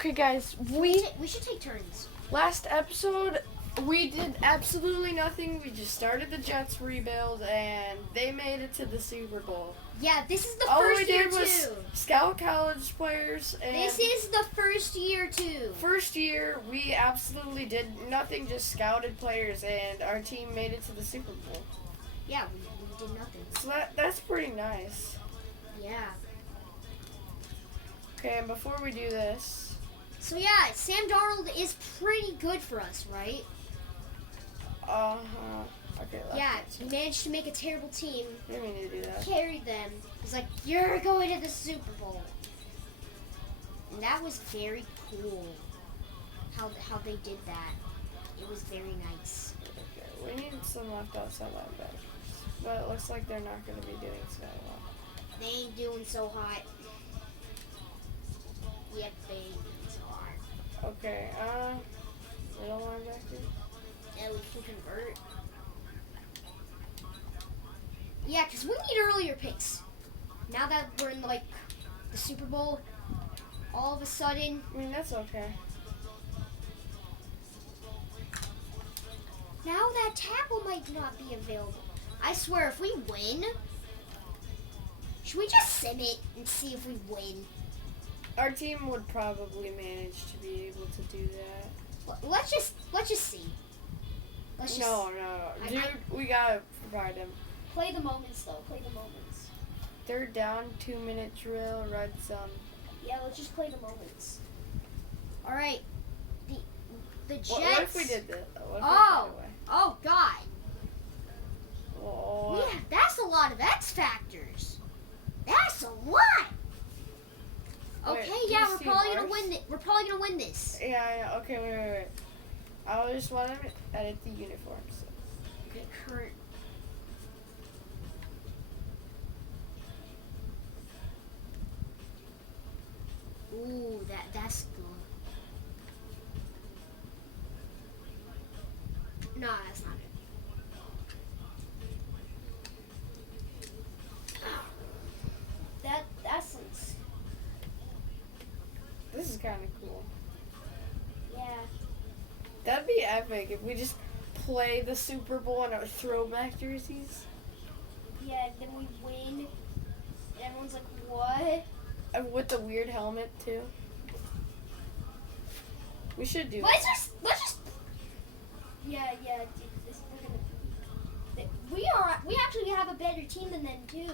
Okay, guys, We should take turns. last episode we did absolutely nothing. We just started the Jets rebuild, and they made it to the Super Bowl. Yeah, this is the All we first year did was too. scout college players, and This is the first year too. first year we absolutely did nothing, just scouted players, and our team made it to the Super Bowl. Yeah, we did nothing. So that's pretty nice. Yeah. Okay, and before we do this, So yeah, Sam Darnold is pretty good for us, right? okay, Yeah, he managed to make a terrible team, we didn't mean to do that. carried them. He's like, you're going to the Super Bowl. And that was very cool. How they did that. It was very nice. Okay, we need some left outside linebackers, but it looks like they're not going to be doing so well. They ain't doing so hot. Yep, they ain't doing so hot. Okay, middle linebacker. Yeah, we can convert. Yeah, because we need earlier picks. Now that we're in, like, the Super Bowl, all of a sudden... I mean, that's okay. Now that tackle might not be available. I swear, if we win... Should we just sim it and see if we win? Our team would probably manage to be able to do that. Let's just see. Let's just No. Dude, we gotta provide him. play the moments, though. Play the moments. Third down, 2-minute drill, red zone. Yeah, let's just play the moments. All right. The Jets. What if we did this? What if we Oh. did it away? Oh God. Oh, Yeah, that's a lot of X factors. That's a lot. Wait, Okay, do yeah, you we're see probably gonna ours? win it. We're probably gonna win this. yeah, okay, wait. I just want to edit the uniforms. Okay, current. Ooh, that's good. No, that's not it. That's This is kind of cool. yeah. That'd be epic if we just play the Super Bowl in our throwback jerseys. Yeah, then we win. And everyone's like, what? And with the weird helmet, too. We should do Let's just. Yeah, dude, we actually have a better team than them too.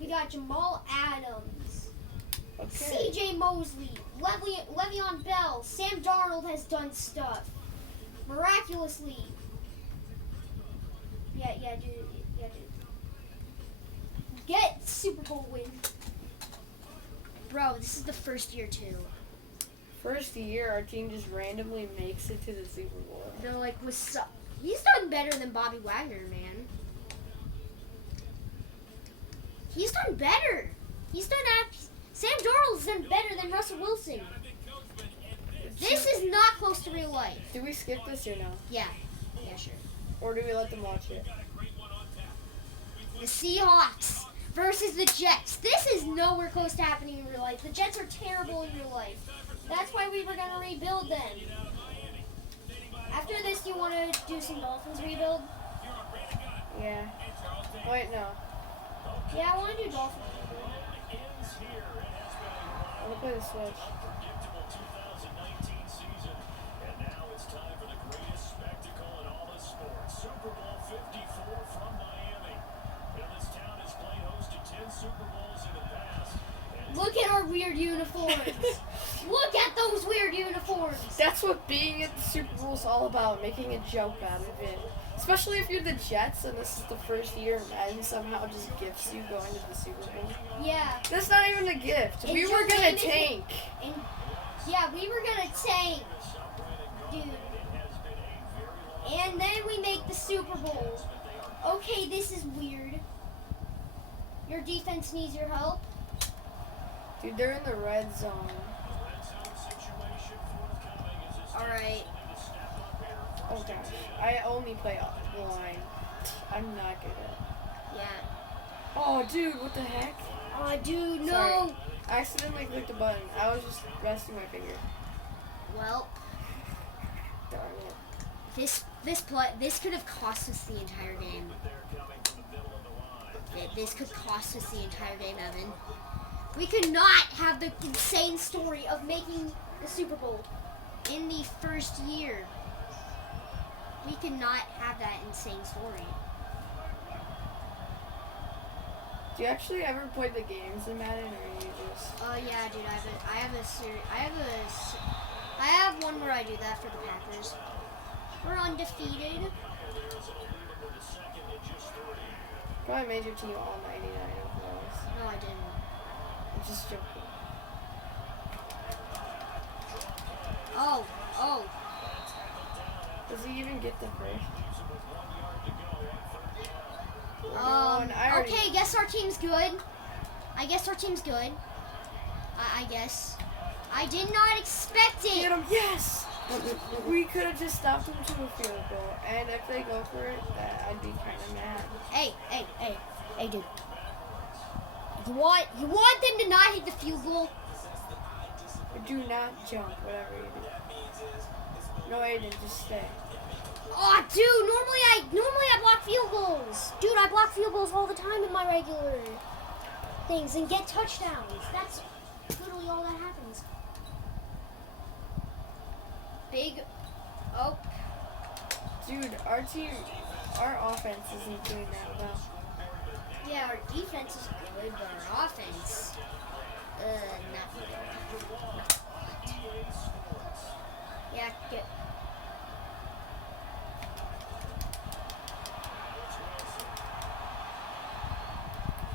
We got Jamal Adams, Okay. C.J. Mosley, Le'Veon Bell, Sam Darnold has done stuff miraculously. Yeah, dude. Get Super Bowl win, bro. This is the first year too. First year, our team just randomly makes it to the Super Bowl. They're like, what's up? He's done better than Bobby Wagner, man. He's done better. Sam Darnold's done better than Russell Wilson. This is not close to real life. Do we skip this or no? Yeah, sure. Or do we let them watch it? The Seahawks versus the Jets. This is nowhere close to happening in real life. The Jets are terrible in real life. That's why we were going to rebuild them. After this, do you want to do some Dolphins rebuild? Yeah. Wait, no. Yeah, I want to do Dolphins rebuild. I'm gonna play the Switch. And now it's time for the greatest spectacle in all of sports. Super Bowl 54 from Miami. Now this town has played host to 10 Super Bowls in the past. Look at our weird uniforms. Look at those weird uniforms. That's what being at the Super Bowl is all about, making a joke out of it. Especially if you're the Jets and this is the first year Madden somehow just gifts you going to the Super Bowl. Yeah. That's not even a gift. And We your were gonna name is- tank. And yeah, we were gonna tank, dude. And then we make the Super Bowl. Okay, this is weird. Your defense needs your help. Dude, they're in the red zone. Alright. Oh gosh. I only play off the line. I'm not good at it. Yeah. Oh dude, what the heck? Oh, dude, no. Sorry. I accidentally clicked the button. I was just resting my finger. Well, Darn it. this could have cost us the entire game. This could cost us the entire game, Evan. We could not have the insane story of making the Super Bowl in the first year. We could not have that insane story. Do you actually ever play the games in Madden, or you just? Yeah, dude. I have one where I do that for the Packers. We're undefeated. Probably made your team all 99 of those. No, I didn't. I'm just joking. Oh. Does he even get the first? Okay, guess our team's good. I guess our team's good. I guess. I did not expect it. Get him! Yes! We could have just stopped him to a field goal, and if they go for it, I'd be kind of mad. Hey, dude. You want them to not hit the field goal? Or do not jump, whatever you do. No, Aiden, just stay. Oh, dude, normally I block field goals. Dude, I block field goals all the time in my regular things and get touchdowns. That's literally all that happens. Big. Oh. Dude, our offense isn't doing that well. Yeah, our defense is good, but our offense, not good. Yeah, get.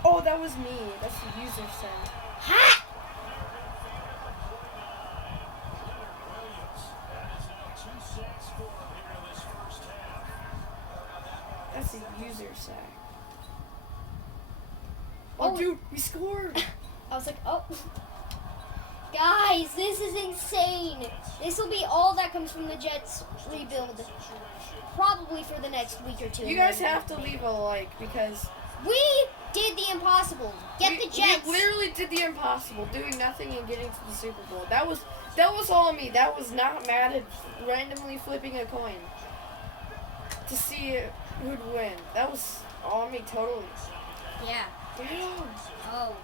Oh, that was me. That's the user send. Ha! That's the user sack. Oh, dude, we scored. I was like, oh. Guys, this is insane. This will be all that comes from the Jets rebuild. Probably for the next week or two. You guys have to leave a like because we did the impossible. The Jets. We literally did the impossible, doing nothing and getting to the Super Bowl. That was all me. That was not mad at randomly flipping a coin to see who'd win. That was all me, totally. Yeah. Damn. Oh,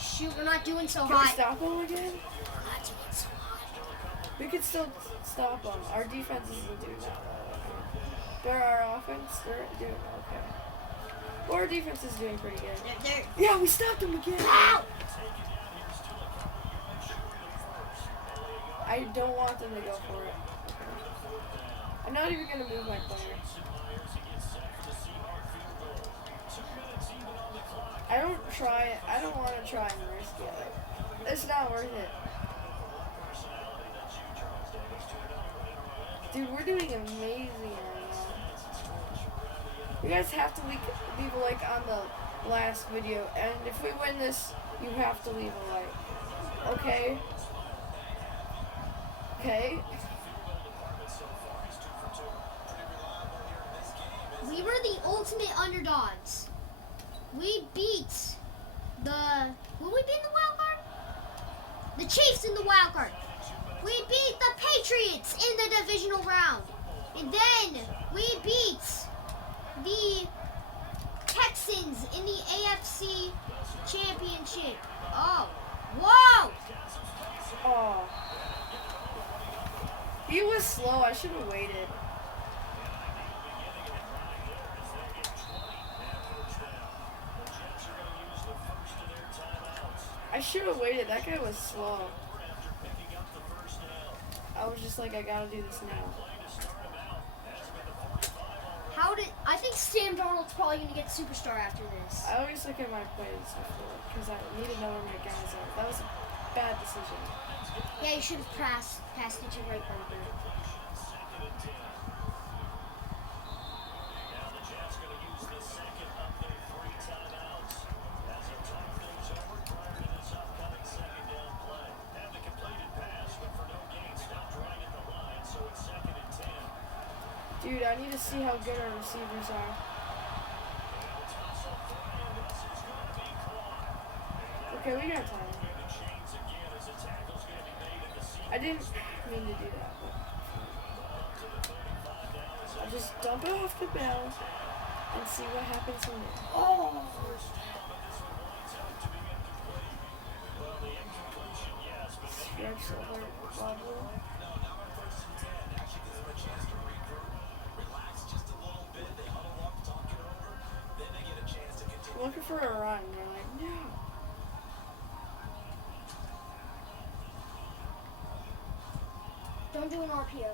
shoot, we're not doing so Can hot. we stop them again? We're not doing so hot. We could still stop them. Our defense isn't doing that well. They're our offense. They're doing okay. Well, our defense is doing pretty good. Yeah, we stopped them again. Ow! I don't want them to go for it. I'm not even going to move my player. I don't want to try and risk it. Like, it's not worth it. Dude, we're doing amazing right now. You guys have to leave a like on the last video, and if we win this, you have to leave a like. Okay? Okay? We were the ultimate underdogs. We beat who we beat in the wild card? The Chiefs in the wild card. We beat the Patriots in the divisional round. And then we beat the Texans in the AFC Championship. Oh, whoa! Oh. He was slow. I should have waited. I should have waited. That guy was slow. I was just like, I gotta do this now. I think Sam Darnold's probably going to get superstar after this. I always look at my plays before because I need to know where my guys are. That was a bad decision. Yeah, you should have passed it to right bumper. Dude, I need to see how good our receivers are. Okay, we got time. I didn't mean to do that, but I'll just dump it off the bell and see what happens from there. Oh! Stretch alert bubble. I'm looking for a run. They're like, no. Don't do an RPO.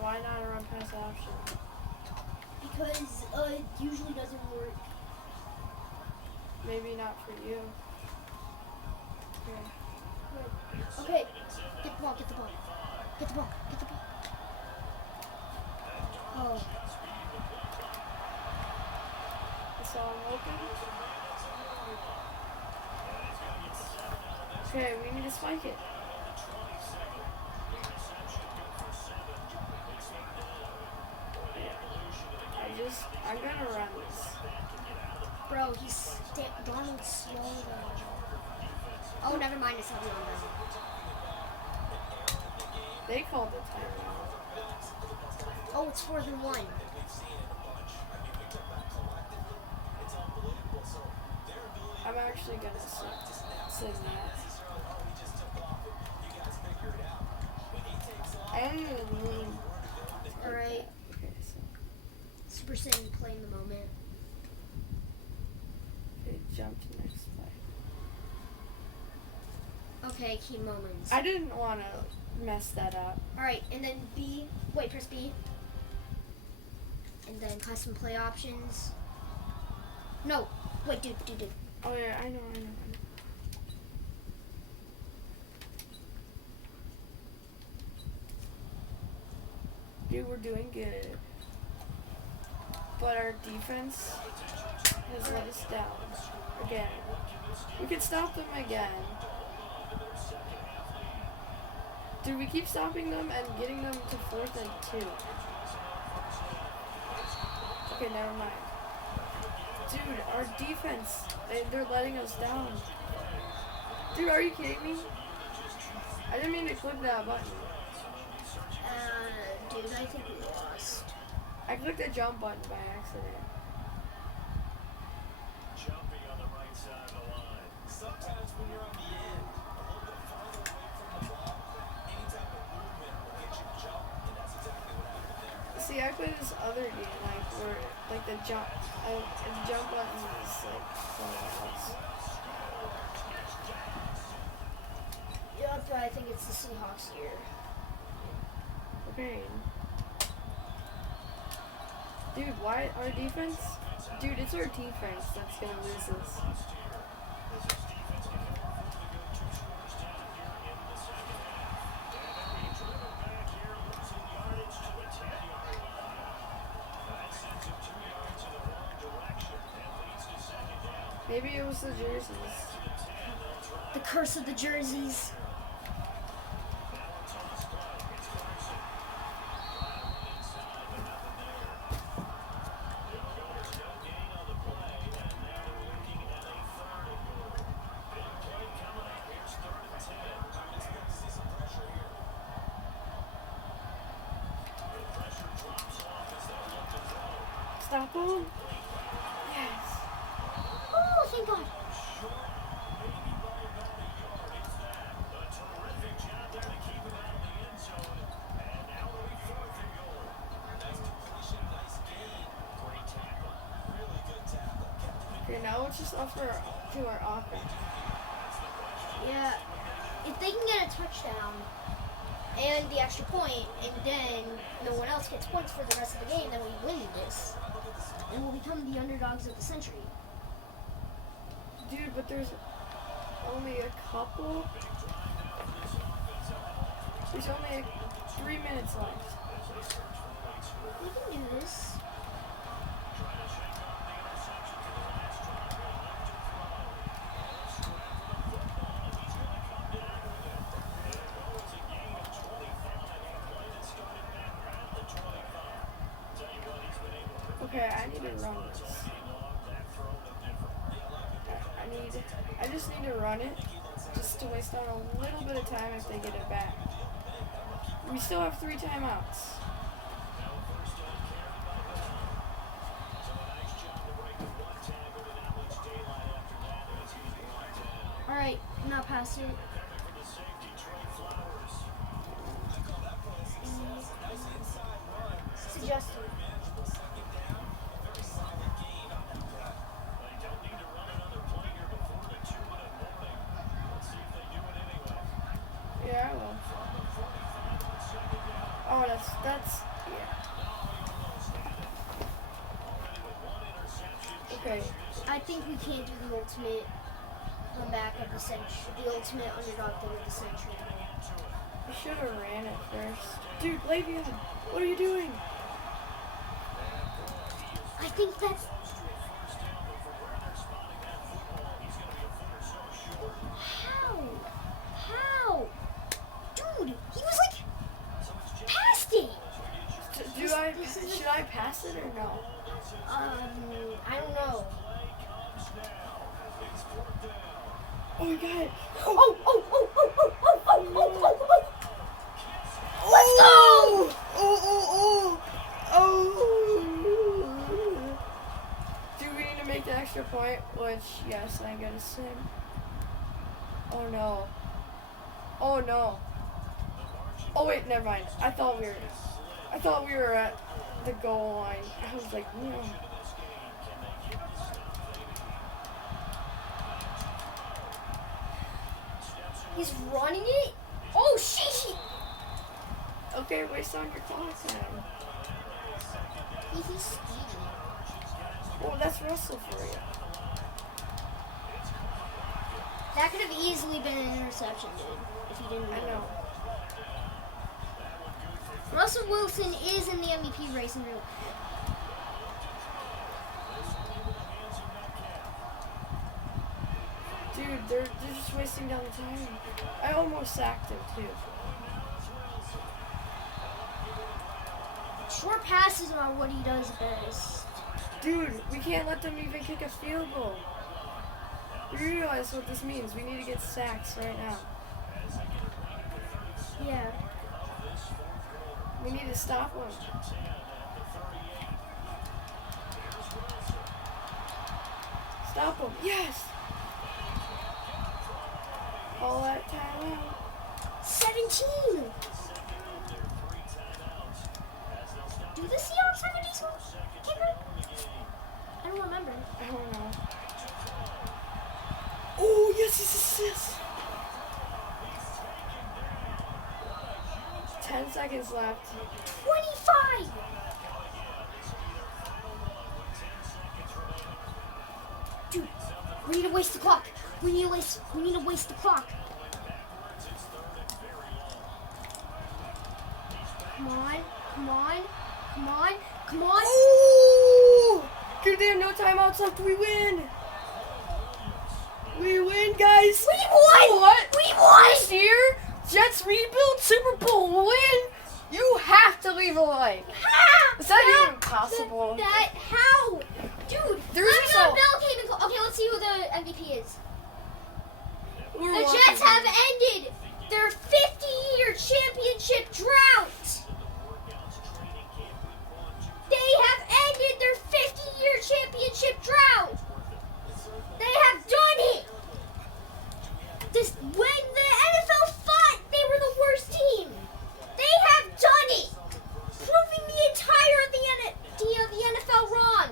Why not a run pass option? Because it usually doesn't work. Maybe not for you. Okay, get the ball, get the ball. Get the ball, get the ball. Oh. I saw him open. Okay, we need to spike it. I'm gonna run this. Bro, Donald's slow though. Oh, never mind, it's not on though. They called the timeout. Oh, it's 4th and 1. I'm actually gonna sing that. Alright. Okay, so. Super Saiyan playing the moment. Okay, jump to next play. Okay, key moments. I didn't want to mess that up. Alright, and then B. Wait, press B. And then custom play options. No. Wait, dude. Oh yeah, I know. Dude, we're doing good. But our defense has let us down again. We can stop them again. Dude, we keep stopping them and getting them to 4th and 2. Okay, never mind. Dude, our defense, they're letting us down. Dude, are you kidding me? I didn't mean to click that button. Dude, I think we lost. I clicked the jump button by accident. Jumping on the right side of the line. Sometimes when you're on the end, a little bit farther away from the ball, any type of movement will get you to jump, and that's exactly what happened there. See, I play this other game, like, where, like, the jump button is, like, something else. Yep, I think it's the Seahawks here. Okay. Dude, why our defense? Dude, it's our defense that's gonna lose this. Maybe it was the jerseys. The curse of the jerseys. Stop him. Yes. Oh, thank God. Okay, now let's just offer to our offense. Yeah. If they can get a touchdown and the extra point, and then no one else gets points for the rest of the game, then we win this. And we'll become the underdogs of the century. Dude, but there's only a couple. There's only 3 minutes left. We can do this. Okay, I need to run this. I just need to run it. Just to waste on a little bit of time if they get it back. We still have 3 timeouts. Alright, now pass it. Suggested. Yeah, I will. Oh, that's yeah. Okay. I think we can't do the ultimate comeback of the century, the ultimate underdog thing of the century. We should have ran it first. Dude, Le'Veon, what are you doing? I think that's... How? Dude, he was like past it. Should I pass it or no? I don't know. Oh my god. Let's go! Do we need to make the extra point? Which, yes, I'm gonna sim. Oh no. Oh no. Oh wait, never mind. I thought we were at the goal line. I was like, no. He's running it? Oh, shit! Okay, waste on your clock now. He's speeding. Oh, that's Russell for you. That could have easily been an interception, dude, if he didn't I know. Russell Wilson is in the MVP race in real. Dude, they're just wasting down the time. I almost sacked him too. Short passes are what he does best. Dude, we can't let them even kick a field goal. You realize what this means. We need to get sacks right now. Yeah. We need to stop them. Stop them. Yes! All that time out. 17! Do the Seahawks have a decent kicker? I don't remember. I don't know. Oh, yes, he's assist. 10 seconds left. 25! Dude, we need to waste the clock. We need to waste the clock. Come on. Ooh! Dude, they have no timeouts left. We win. We win, guys. We won! What? We won! This year, Jets rebuild, Super Bowl win. You have to leave a like. How? Is that even possible? How? Dude, There's Le'Veon also- Bell came in. Okay, let's see who the MVP is. We're The watching. Jets have ended their 50-year championship drought. They have ended their 50-year championship drought. They have done it. When the NFL thought they were the worst team, they have done it, proving the entirety of the NFL wrong,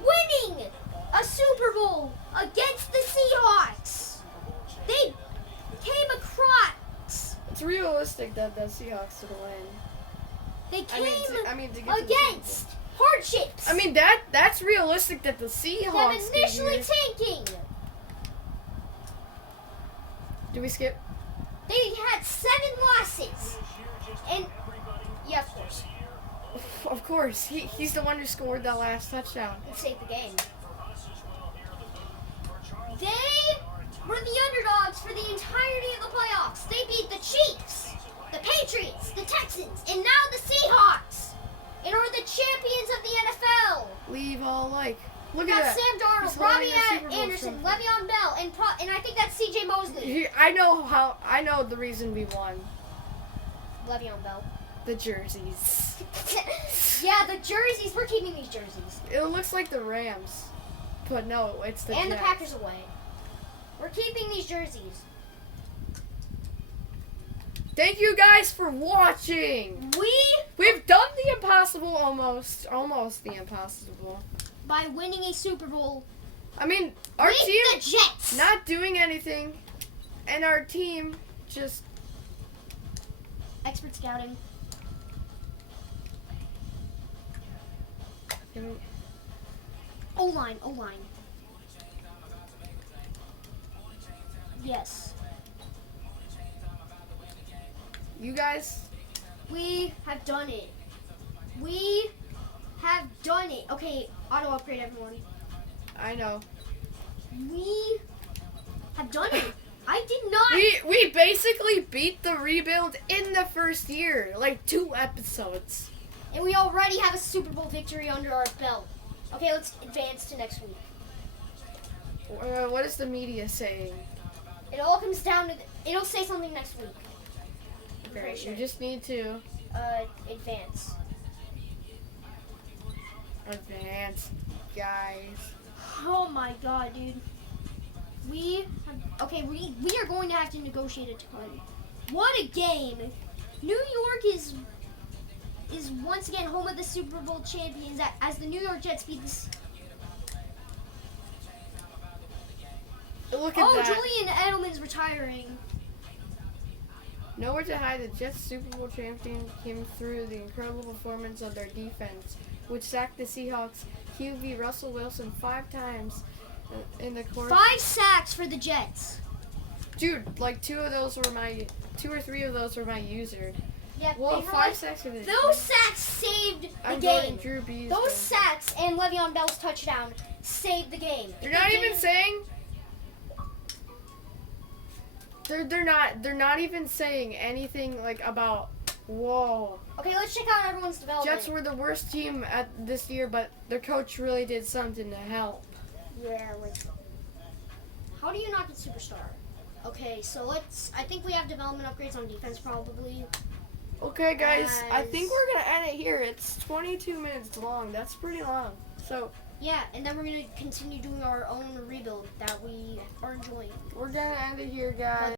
winning a Super Bowl against the Seahawks. They came across. It's realistic that the Seahawks would win. They came to get to the Super against hardships. Bowl. I mean, that's realistic that the them Seahawks initially could tanking. Do we skip? They had 7 losses, and yeah, of course, Of course. He's the one who scored that last touchdown. they saved the game. They were the underdogs for the entirety of the playoffs. They beat the Chiefs, the Patriots, the Texans, and now the Seahawks, and are the champions of the NFL. Leave all like. Look We at got that. Sam Darnold He's pulling Robbie a Super Bowl Anderson, trophy. Le'Veon Bell, and I think that's C.J. Mosley. I know the reason we won. Le'Veon Bell. The jerseys. Yeah, the jerseys. We're keeping these jerseys. It looks like the Rams, but no, it's the And Jets. the Packers away. We're keeping these jerseys. Thank you guys for watching. We've done the impossible almost the impossible. By winning a Super Bowl. I mean, our Beat team the Jets. not doing anything, and our team just Expert scouting. O-line. Yes. You guys, We have done it. We have done it. Okay, auto upgrade everyone. I know. We have done it. I did not. We basically beat the rebuild in the first year, like 2 episodes. And we already have a Super Bowl victory under our belt. Okay, let's advance to next week. What is the media saying? It all comes down to, it'll say something next week. I'm Okay, pretty sure. you just need to Advance. advance, guys. Oh my god, dude. We are going to have to negotiate a ton. What a game. New York is once again home of the Super Bowl champions as the New York Jets beat the... Look at that. Julian Edelman's retiring. Nowhere to hide, the Jets Super Bowl champion came through the incredible performance of their defense, which sacked the Seahawks QB Russell Wilson 5 times in the course. 5 sacks for the Jets. Dude, like 2 or 3 of those were my user. Yeah, Well, they were 5 sacks for the those sacks saved the I'm game. going Drew Brees. Those sacks and Le'Veon Bell's touchdown saved the game. They're not even saying. They're not even saying anything like about. Whoa. Okay, let's check out everyone's development. Jets were the worst team at this year, but their coach really did something to help. Yeah, like, how do you not get superstar? Okay, so I think we have development upgrades on defense probably. Okay, guys, I think Guys. we're gonna end it here. It's 22 minutes long. That's pretty long. So Yeah, and then we're gonna continue doing our own rebuild that we are enjoying. we're gonna end it here, guys.